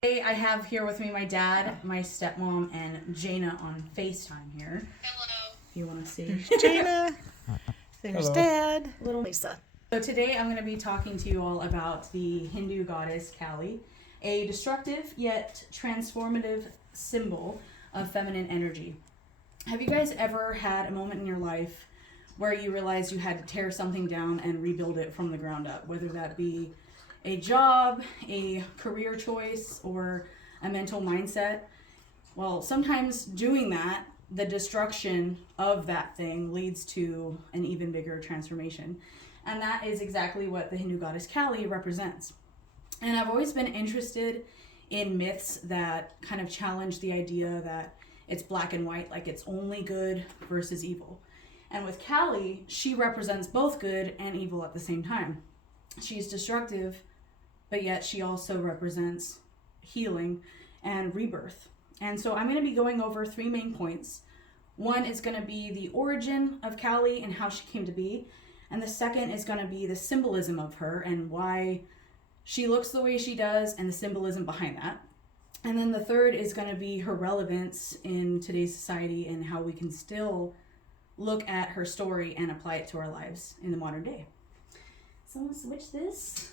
Today I have here with me my dad, my stepmom, and Jaina on FaceTime here. Hello. If you want to see. Jaina. There's Hello. Dad. Little Lisa. So today I'm going to be talking to you all about the Hindu goddess Kali, a destructive yet transformative symbol of feminine energy. Have you guys ever had a moment in your life where you realized you had to tear something down and rebuild it from the ground up, whether that be a job, a career choice, or a mental mindset? Well, sometimes doing that, the destruction of that thing leads to an even bigger transformation. And that is exactly what the Hindu goddess Kali represents. And I've always been interested in myths that kind of challenge the idea that it's black and white, like it's only good versus evil. And with Kali, she represents both good and evil at the same time. She's destructive, but yet she also represents healing and rebirth. And so I'm going to be going over three main points. One is going to be the origin of Kali and how she came to be. And the second is going to be the symbolism of her and why she looks the way she does and the symbolism behind that. And then the third is going to be her relevance in today's society and how we can still look at her story and apply it to our lives in the modern day. So I'm going to switch this.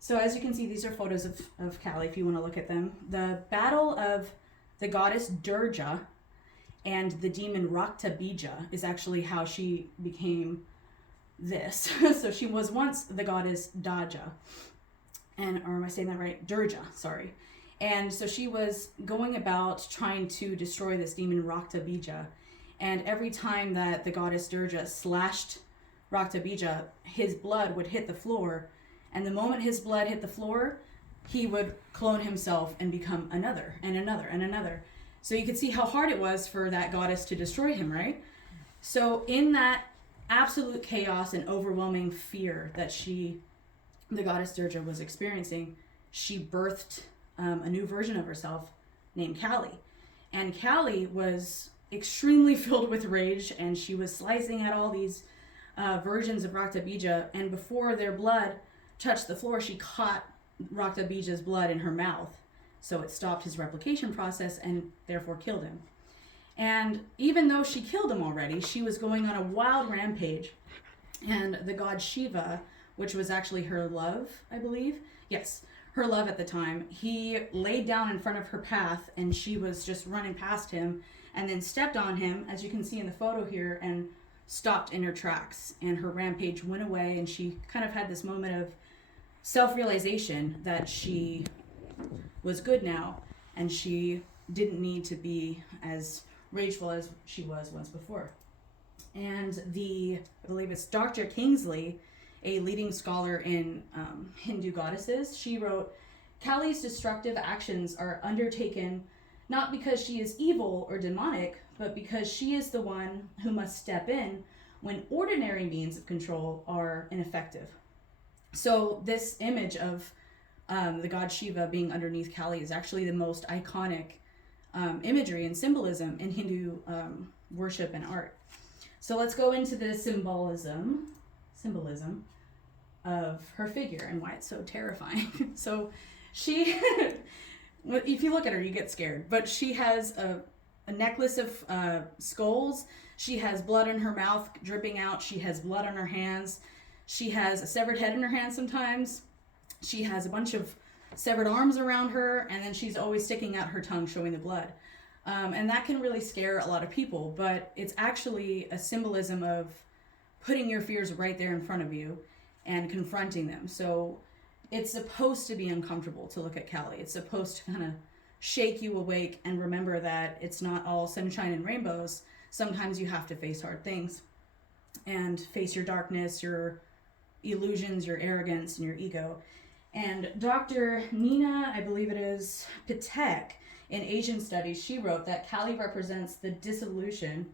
So as you can see, these are photos of Kali if you want to look at them. The battle of the goddess Durga and the demon Raktabija is actually how she became this. So she was once the goddess Daja. Or am I saying that right? Durga, sorry. And so she was going about trying to destroy this demon Raktabija. And every time that the goddess Durga slashed Raktabija, his blood would hit the floor. And the moment his blood hit the floor, he would clone himself and become another and another and another. So you could see how hard it was for that goddess to destroy him, right? So in that absolute chaos and overwhelming fear that the goddess Durga was experiencing, she birthed a new version of herself named Kali. And Kali was extremely filled with rage, and she was slicing at all these versions of Raktabija, and before their blood touched the floor, she caught Raktabija's blood in her mouth. So it stopped his replication process and therefore killed him. And even though she killed him already, she was going on a wild rampage. And the god Shiva, which was actually her love, I believe. Yes, her love at the time. He laid down in front of her path and she was just running past him and then stepped on him, as you can see in the photo here, and stopped in her tracks. And her rampage went away and she kind of had this moment of self-realization that she was good now and she didn't need to be as rageful as she was once before. And I believe it's Dr. Kingsley, a leading scholar in Hindu goddesses, she wrote, Kali's destructive actions are undertaken not because she is evil or demonic, but because she is the one who must step in when ordinary means of control are ineffective. So this image of the god Shiva being underneath Kali is actually the most iconic imagery and symbolism in Hindu worship and art. So let's go into the symbolism of her figure and why it's so terrifying. So she, if you look at her, you get scared, but she has a necklace of skulls. She has blood in her mouth dripping out. She has blood on her hands. She has a severed head in her hand sometimes. She has a bunch of severed arms around her, and then she's always sticking out her tongue showing the blood. And that can really scare a lot of people, but it's actually a symbolism of putting your fears right there in front of you and confronting them. So it's supposed to be uncomfortable to look at Kali. It's supposed to kind of shake you awake and remember that it's not all sunshine and rainbows. Sometimes you have to face hard things and face your darkness, your illusions, your arrogance, and your ego. And Dr. Nina, I believe it is, Patek, in Asian studies, she wrote that Kali represents the dissolution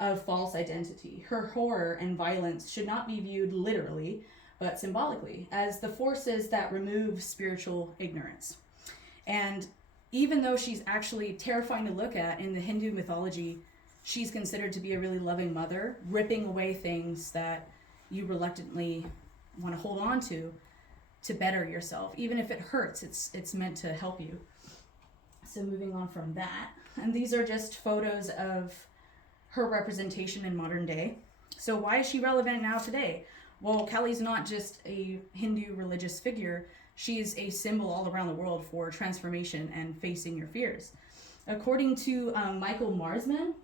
of false identity. Her horror and violence should not be viewed literally, but symbolically, as the forces that remove spiritual ignorance. And even though she's actually terrifying to look at in the Hindu mythology, she's considered to be a really loving mother, ripping away things that you reluctantly want to hold on to. to better yourself. Even if it hurts, it's meant to help you. So moving on from that, and these are just photos of her representation in modern day. So why is she relevant now today? Well, Kali's not just a Hindu religious figure, she's a symbol all around the world for transformation and facing your fears. According to Michael Marsman,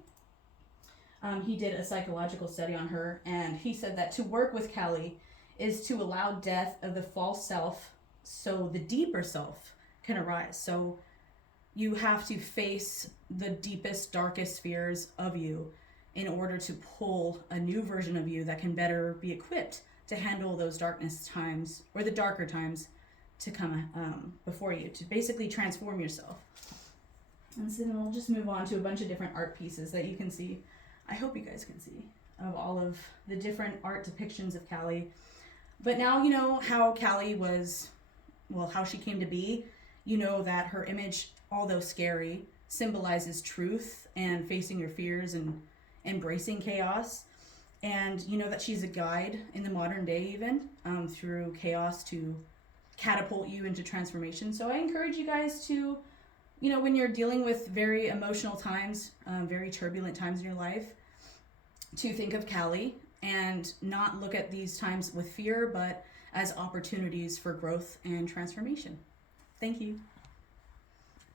he did a psychological study on her, and he said that to work with Kali is to allow death of the false self so the deeper self can arise. So you have to face the deepest, darkest fears of you in order to pull a new version of you that can better be equipped to handle those darkness times, or the darker times to come before you, to basically transform yourself. And so then we'll just move on to a bunch of different art pieces that you can see. I hope you guys can see of all of the different art depictions of Kali. But now you know how Kali was, well, how she came to be. You know that her image, although scary, symbolizes truth and facing your fears and embracing chaos. And you know that she's a guide in the modern day, even through chaos, to catapult you into transformation. So I encourage you guys to, you know, when you're dealing with very emotional times, very turbulent times in your life, to think of Kali and not look at these times with fear, but as opportunities for growth and transformation. Thank you.